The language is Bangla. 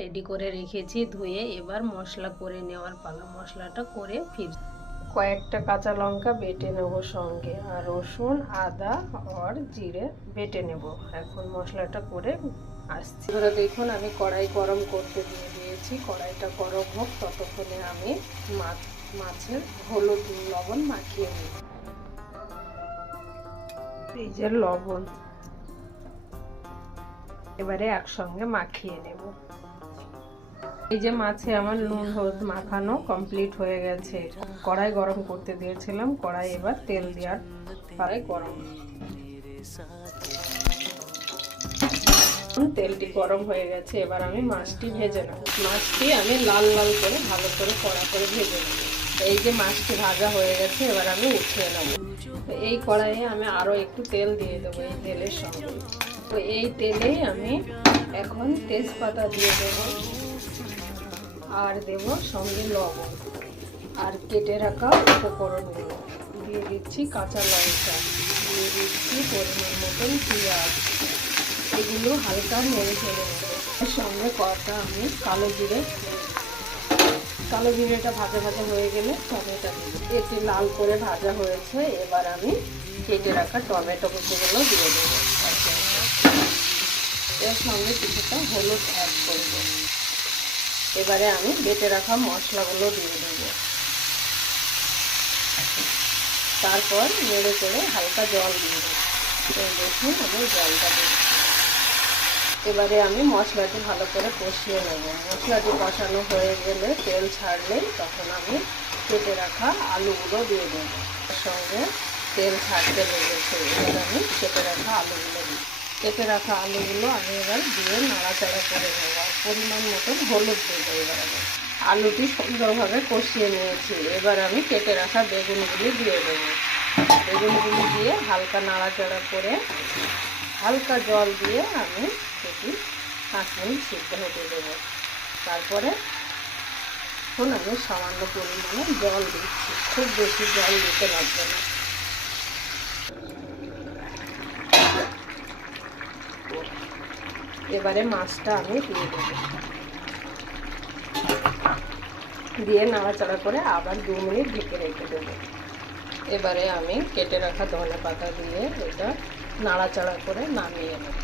রেডি করে রেখেছি ধুয়ে। এবার মশলা করে নেওয়ার পালা। মশলাটা করে ফির কয়েকটা কাঁচা লঙ্কা বেটে নেব সঙ্গে, আর রসুন, আদা আর জিরে বেটে নেব। এখন মশলাটা করে আসছি। এবারে দেখুন আমি কড়াই গরম করতে দিয়ে দিয়েছি। কড়াইটা গরম হোক, ততক্ষণে আমি মাছের হলুদ লবণ মাখিয়ে নিই। এই যে লবণ এবারে একসঙ্গে মাখিয়ে নেব। এই যে মাছে আমার নুন হলুদ মাখানো কমপ্লিট হয়ে গেছে। কড়াই গরম করতে দিয়েছিলাম, কড়াই এবার তেল দেওয়ার পারে গরম। তেলটি গরম হয়ে গেছে, এবার আমি মাছটি ভেজে নেব। মাছটি আমি লাল লাল করে ভালো করে কড়া করে ভেজে নেব। এই যে মাছটি ভাজা হয়ে গেছে, এবার আমি উঠিয়ে নেব। এই কড়াইয়ে আমি আরো একটু তেল দিয়ে দেবো এই তেলের সঙ্গে। তো এই তেলেই আমি এখন তেজপাতা দিয়ে দেবো, আর দেব সঙ্গে লবণ আর কেটে রাখা উপকরণগুলো দিয়ে দিচ্ছি। কাঁচা লঙ্কা দিয়ে দিচ্ছি, পরিমাণ মতন পেঁয়াজ। এগুলো হালকা নেড়ে ফেলে নেব। এর সঙ্গে কটা আমি কালো জিরেটা ভাজা ভাজা হয়ে গেলে টমেটো দেব। এটি লাল করে ভাজা হয়েছে, এবার আমি কেটে রাখা টমেটো কুচিগুলো দিয়ে দেবো। এর সঙ্গে কিছুটা হলুদ অ্যাড করব। এবারে আমি বেটে রাখা মশলাগুলো দিয়ে দেব। তারপর নেড়ে চেড়ে হালকা জল দিয়ে দেবো। দেখুন আমি জলটা দিই। এবারে আমি মশলাটি ভালো করে কষিয়ে নেব। মশলাটি কষানো হয়ে গেলে তেল ছাড়লেই তখন আমি কেটে রাখা আলুগুলো দিয়ে দেবো। তার সঙ্গে তেল ছাড়তে লেগেছে, এবার আমি কেটে রাখা আলুগুলো দিই। কেটে রাখা আলুগুলো আমি এবার দিয়ে নাড়াচাড়া করে নেব। আর পরিমাণ মতন হলুদ দেবো। এবার আমি আলুটি সুন্দরভাবে কষিয়ে নিয়েছি। এবার আমি কেটে রাখা বেগুনগুলি দিয়ে দেবো। বেগুনগুলি দিয়ে হালকা নাড়াচাড়া করে হালকা জল দিয়ে আমি এটি 5 মিনিট সিদ্ধ হতে দেবো। তারপরে এখন আমি সামান্য পরিমাণে জল দিচ্ছি, খুব বেশি জল দিতে লাগবে না। এবারে মাছটা আমি দিয়ে দেবো, দিয়ে নাড়াচাড়া করে আবার 2 মিনিট ঢেকে রেখে দেবো। এবারে আমি কেটে রাখা ধনে পাতা দিয়ে এটা নাড়াচাড়া করে নামিয়ে নেব।